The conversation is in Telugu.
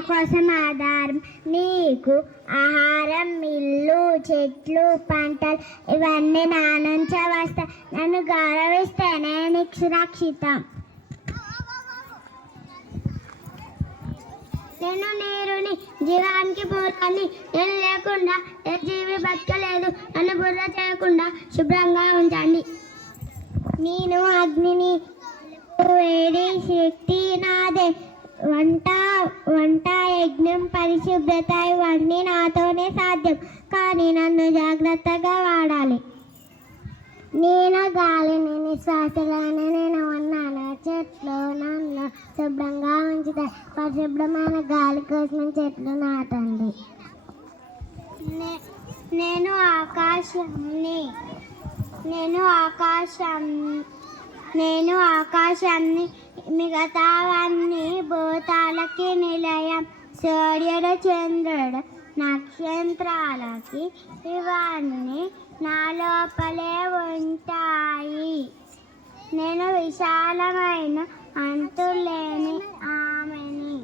కోసం ఆధారం. నీకు ఆహారం, ఇల్లు, చెట్లు, పంటలు ఇవన్నీ నా నుంచే వస్తాయి. నన్ను గౌరవిస్తేనే నీకు సురక్షితం. నేను నీరుని, జీవానికి మూలాన్ని. నేను లేకుండా ఏ జీవి బతకలేదు. నన్ను బుర్ర చేయకుండా శుభ్రంగా ఉంచండి. నేను అగ్నిని, వేడి శక్తి నాదే. వంట యజ్ఞం, పరిశుభ్రత ఇవన్నీ నాతోనే సాధ్యం. కానీ నన్ను జాగ్రత్తగా వాడాలి. నేను గాలిని, నిశ్వాసగానే నేను ఉన్నాను. చెట్లు నన్ను శుభ్రంగా ఉంచుతాయి. పరిశుభ్రమైన గాలి కోసం చెట్లు నాటండి. నేను ఆకాశాన్ని మిగతావన్నీ భూతాలకి నిలయం. సూర్యుడు, చంద్రుడు, నక్షత్రాలకి ఇవన్నీ నా లోపలే ఉంటాయి. నేను విశాలమైన అంతులేని ఆమెని.